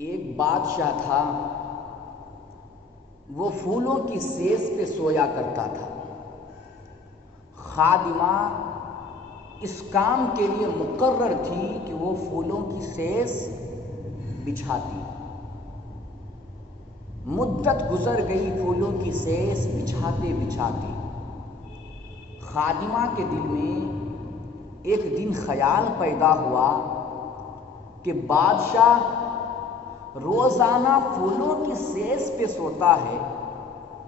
ایک بادشاہ تھا، وہ پھولوں کی سیز پہ سویا کرتا تھا۔ خادمہ اس کام کے لیے مقرر تھی کہ وہ پھولوں کی سیز بچھاتی۔ مدت گزر گئی پھولوں کی سیز بچھاتے بچھاتے۔ خادمہ کے دل میں ایک دن خیال پیدا ہوا کہ بادشاہ روزانہ پھولوں کی سیز پہ سوتا ہے،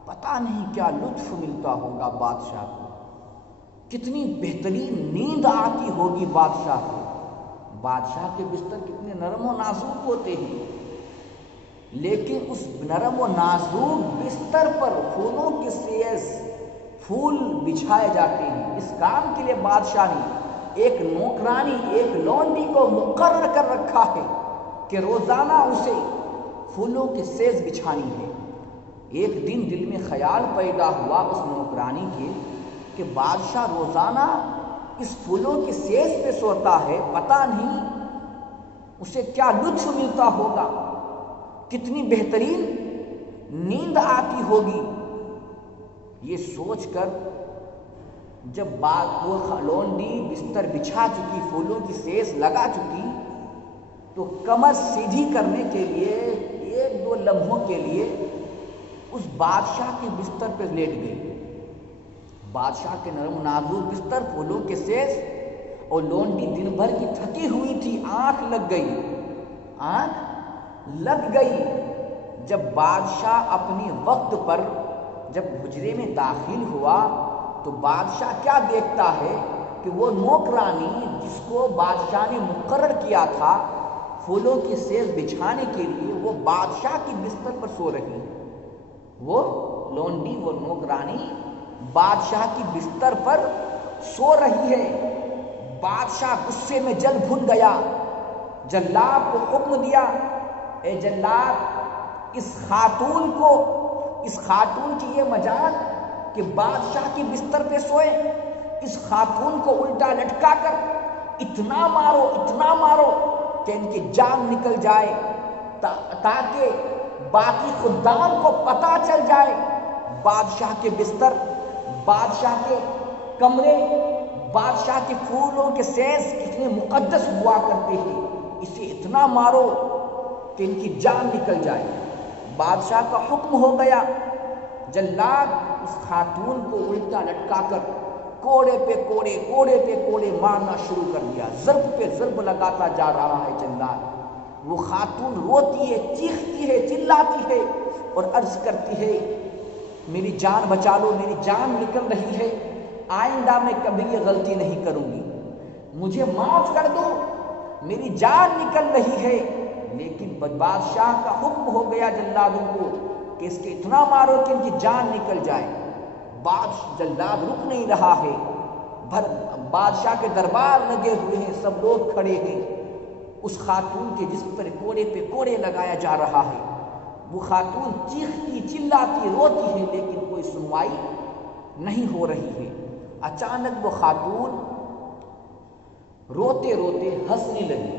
پتہ نہیں کیا لطف ملتا ہوگا بادشاہ کو، کتنی بہترین نیند آتی ہوگی بادشاہ کو۔ بادشاہ کے بستر کتنے نرم و نازک ہوتے ہیں، لیکن اس نرم و نازک بستر پر پھولوں کی سیز، پھول بچھائے جاتے ہیں۔ اس کام کے لیے بادشاہ نے ایک نوکرانی، ایک لونڈی کو مقرر کر رکھا ہے کہ روزانہ اسے پھولوں کی سیز بچھانی ہے۔ ایک دن دل میں خیال پیدا ہوا اس نوکرانی کے کہ بادشاہ روزانہ اس پھولوں کی سیز پہ سوتا ہے، پتہ نہیں اسے کیا لطف ملتا ہوگا، کتنی بہترین نیند آتی ہوگی۔ یہ سوچ کر جب وہ لونڈی بستر بچھا چکی، پھولوں کی سیز لگا چکی، تو کمر سیدھی کرنے کے لیے ایک دو لمحوں کے لیے اس بادشاہ کے بستر پر لیٹ گئی۔ بادشاہ کے نرم و نازک بستر، پھولوں کے سیز، اور لونڈی دن بھر کی تھکی ہوئی تھی، آنکھ لگ گئی۔ جب بادشاہ اپنی وقت پر جب حجرے میں داخل ہوا تو بادشاہ کیا دیکھتا ہے کہ وہ نوکرانی جس کو بادشاہ نے مقرر کیا تھا پھولوں کی سیز بچھانے کے لیے، وہ بادشاہ کی بستر پر سو رہی ہے۔ وہ لونڈی، وہ نوکرانی بادشاہ کی بستر پر سو رہی ہے۔ بادشاہ غصے میں جل بھن گیا، جلاد کو حکم دیا، اے جلاد، اس خاتون کی یہ مجال کہ بادشاہ کی بستر پہ سوئے، اس خاتون کو الٹا لٹکا کر اتنا مارو کہ ان کی جان نکل جائے، تاکہ باقی خدام کو پتہ چل جائے بادشاہ کے بستر، بادشاہ کے کمرے، بادشاہ کے پھولوں کے سیز کتنے مقدس ہوا کرتے ہیں، اسے اتنا مارو کہ ان کی جان نکل جائے۔ بادشاہ کا حکم ہو گیا، جلاد اس خاتون کو الٹا لٹکا کر کوڑے پہ کوڑے مارنا شروع کر دیا، ضرب پہ ضرب لگاتا جا رہا ہے جلاد۔ وہ خاتون روتی ہے، چیختی ہے، چلاتی ہے اور عرض کرتی ہے، میری جان بچا لو، میری جان نکل رہی ہے، آئندہ میں کبھی یہ غلطی نہیں کروں گی، مجھے معاف کر دو، میری جان نکل رہی ہے۔ لیکن بادشاہ کا حکم ہو گیا جلادوں کو کہ اس کے اتنا مارو کہ ان کی جان نکل جائے۔ جلاد رک نہیں رہا ہے، بادشاہ کے دربار لگے ہوئے ہیں، سب لوگ کھڑے ہیں، اس خاتون کے جسم پر کوڑے پہ کوڑے لگایا جا رہا ہے۔ وہ خاتون چیختی، چلاتی، روتی ہے، لیکن کوئی سنوائی نہیں ہو رہی ہے۔ اچانک وہ خاتون روتے روتے ہنسنے لگی،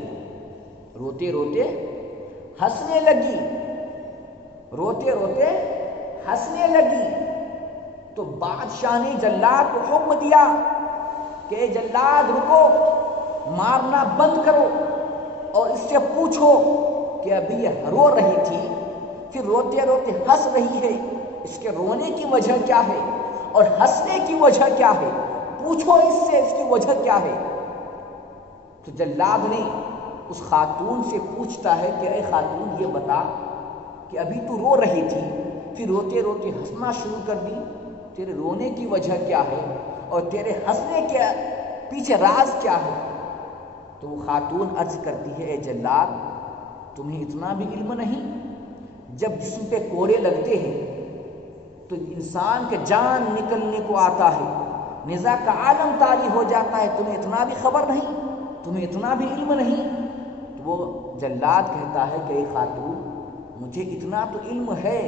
تو بادشاہ نے جلاد کو حکم دیا کہ جلاد رکو، مارنا بند کرو، اور اس سے پوچھو کہ ابھی یہ رو رہی تھی، پھر روتے روتے ہنس رہی ہے، اس کے رونے کی وجہ کیا ہے اور ہنسنے کی وجہ کیا ہے، پوچھو اس سے اس کی وجہ کیا ہے۔ تو جلاد نے اس خاتون سے پوچھتا ہے کہ اے خاتون، یہ بتا کہ ابھی تو رو رہی تھی، پھر روتے روتے ہنسنا شروع کر دی، تیرے رونے کی وجہ کیا ہے اور تیرے ہنسنے کے پیچھے راز کیا ہے؟ تو وہ خاتون عرض کرتی ہے، اے جلاد، تمہیں اتنا بھی علم نہیں، جب جسم پہ کوڑے لگتے ہیں تو انسان کے جان نکلنے کو آتا ہے، نزا کا عالم طاری ہو جاتا ہے، تمہیں اتنا بھی خبر نہیں، تمہیں اتنا بھی علم نہیں؟ تو وہ جلاد کہتا ہے کہ اے خاتون، مجھے اتنا تو علم ہے،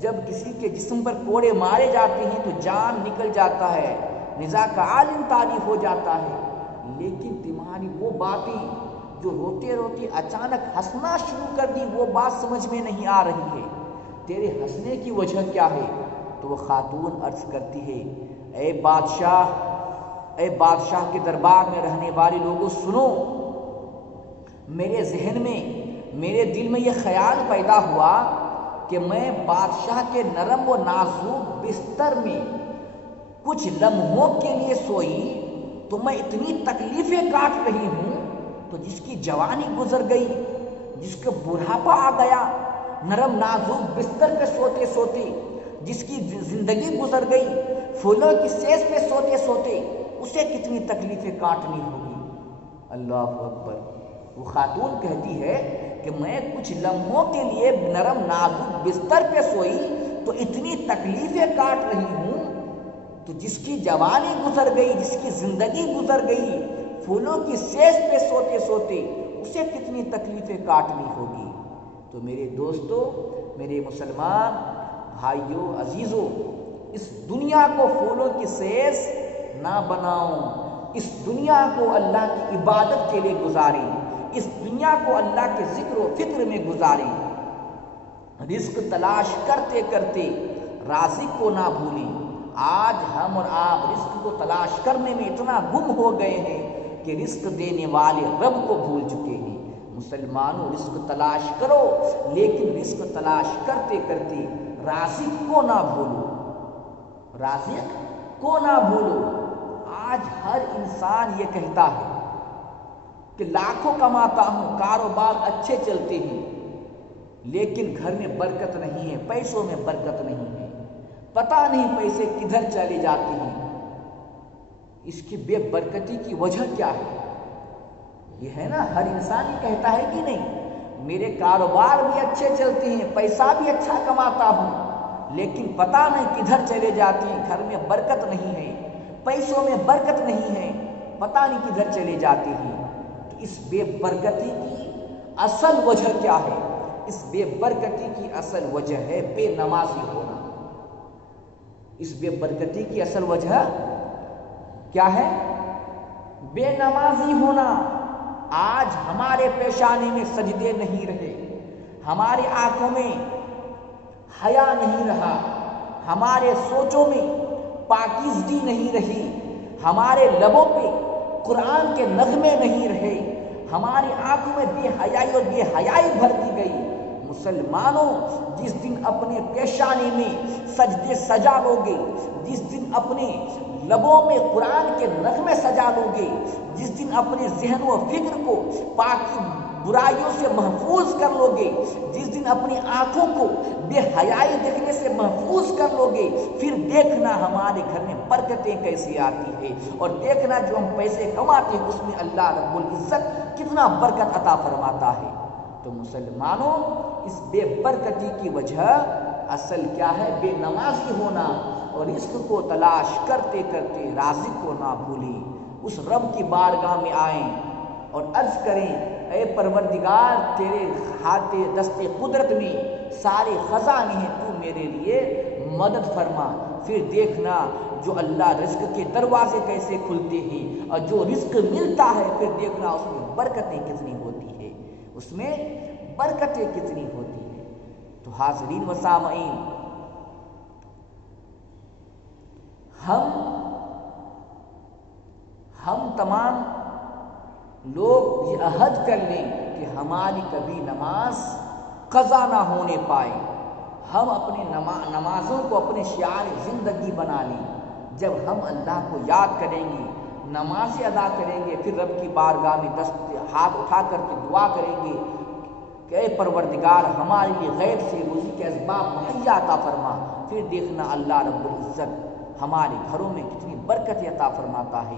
جب کسی کے جسم پر کوڑے مارے جاتے ہیں تو جان نکل جاتا ہے، نزا کا عالم طاری ہو جاتا ہے، لیکن تمہاری وہ باتیں جو روتے روتے اچانک ہنسنا شروع کر دی وہ بات سمجھ میں نہیں آ رہی ہے، تیرے ہنسنے کی وجہ کیا ہے؟ تو وہ خاتون عرض کرتی ہے، اے بادشاہ کے دربار میں رہنے والے لوگوں سنو، میرے ذہن میں میرے دل میں یہ خیال پیدا ہوا کہ میں بادشاہ کے نرم و نازک بستر میں کچھ لمحوں کے لیے سوئی تو میں اتنی تکلیفیں کاٹ رہی ہوں، تو جس کی جوانی گزر گئی، جس کا بڑھاپا آ گیا، نرم نازک بستر پہ سوتے سوتے جس کی زندگی گزر گئی، پھولوں کی سیز پہ سوتے سوتے اسے کتنی تکلیفیں کاٹنی ہوگی۔ اللہ اکبر۔ وہ خاتون کہتی ہے کہ میں کچھ لمحوں کے لیے نرم نازک بستر پہ سوئی تو اتنی تکلیفیں کاٹ رہی ہوں، تو جس کی جوانی گزر گئی، جس کی زندگی گزر گئی، پھولوں کی سیز پہ سوتے سوتے اسے کتنی تکلیفیں کاٹنی ہوگی۔ تو میرے دوستو، میرے مسلمان بھائیوں عزیزوں، اس دنیا کو پھولوں کی سیز نہ بناؤ، اس دنیا کو اللہ کی عبادت کے لیے گزاریں، اس دنیا کو اللہ کے ذکر و فکر میں گزاریں، رزق تلاش کرتے کرتے رازق کو نہ بھولیں۔ آج ہم اور آپ رزق کو تلاش کرنے میں اتنا گم ہو گئے ہیں کہ رزق دینے والے رب کو بھول چکے ہیں۔ مسلمانوں، رزق تلاش کرو، لیکن رزق تلاش کرتے کرتے رازق کو نہ بھولو، رازق کو نہ بھولو۔ آج ہر انسان یہ کہتا ہے کہ لاکھوں کماتا ہوں، کاروبار اچھے چلتے ہیں، لیکن گھر میں برکت نہیں ہے، پیسوں میں برکت نہیں ہے، پتہ نہیں پیسے کدھر چلے جاتے ہیں۔ اس کی بے برکتی کی وجہ کیا ہے؟ یہ ہے نا، ہر انسان یہ کہتا ہے کہ نہیں، میرے کاروبار بھی اچھے چلتے ہیں، پیسہ بھی اچھا کماتا ہوں، لیکن پتہ نہیں کدھر چلے جاتے ہیں، گھر میں برکت نہیں ہے، پیسوں میں برکت نہیں ہے، پتہ نہیں کدھر چلے جاتے ہیں۔ تو اس بے برکتی کی اصل وجہ کیا ہے؟ اس بے برکتی کی اصل وجہ ہے بے نمازی ہونا۔ اس بے برکتی کی اصل وجہ کیا ہے؟ بے نمازی ہونا۔ آج ہمارے پیشانی میں سجدے نہیں رہے، ہماری آنکھوں میں حیا نہیں رہا، ہمارے سوچوں میں پاکیزگی نہیں رہی، ہمارے لبوں پہ قرآن کے نغمے نہیں رہے، ہماری آنکھوں میں بے حیائی اور بے حیائی بھر دی گئی۔ مسلمانوں، جس دن اپنے پیشانی میں سجدے سجا لو گے، جس دن اپنے لبوں میں قرآن کے نغمے سجا لو گے، جس دن اپنے ذہن و فکر کو پاکی برائیوں سے محفوظ کر لو گے، جس دن اپنی آنکھوں کو بے حیائی دیکھنے سے محفوظ کر لو گے، پھر دیکھنا ہمارے گھر میں برکتیں کیسی آتی ہے، اور دیکھنا جو ہم پیسے کماتے ہیں اس میں اللہ رب العزت کتنا برکت عطا فرماتا ہے۔ تو مسلمانوں، اس بے برکتی کی وجہ اصل کیا ہے؟ بے نمازی ہونا، اور رزق کو تلاش کرتے کرتے رازق کو نہ بھولیں، اس رب کی بارگاہ میں آئیں اور عرض کریں، اے پروردگار، تیرے ہاتھ دست قدرت میں سارے خزانے ہیں، تو میرے لیے مدد فرما۔ پھر دیکھنا جو اللہ رزق کے دروازے کیسے کھلتے ہیں، اور جو رزق ملتا ہے پھر دیکھنا اس میں برکتیں کتنی ہوتی ہے، اس میں برکتیں کتنی ہوتی ہے۔ تو حاضرین و سامعین، ہم تمام لوگ یہ عہد کر لیں کہ ہماری کبھی نماز قضا نہ ہونے پائے، ہم اپنے نمازوں کو اپنے شعار زندگی بنا لیں۔ جب ہم اللہ کو یاد کریں گے، نمازیں ادا کریں گے، پھر رب کی بارگاہ میں ہاتھ اٹھا کر کے دعا کریں گے کہ اے پروردگار، ہمارے لیے غیب سے روزی کے اسباب مہیا عطا فرما۔ پھر دیکھنا اللہ رب العزت ہمارے گھروں میں کتنی برکت عطا فرماتا ہے۔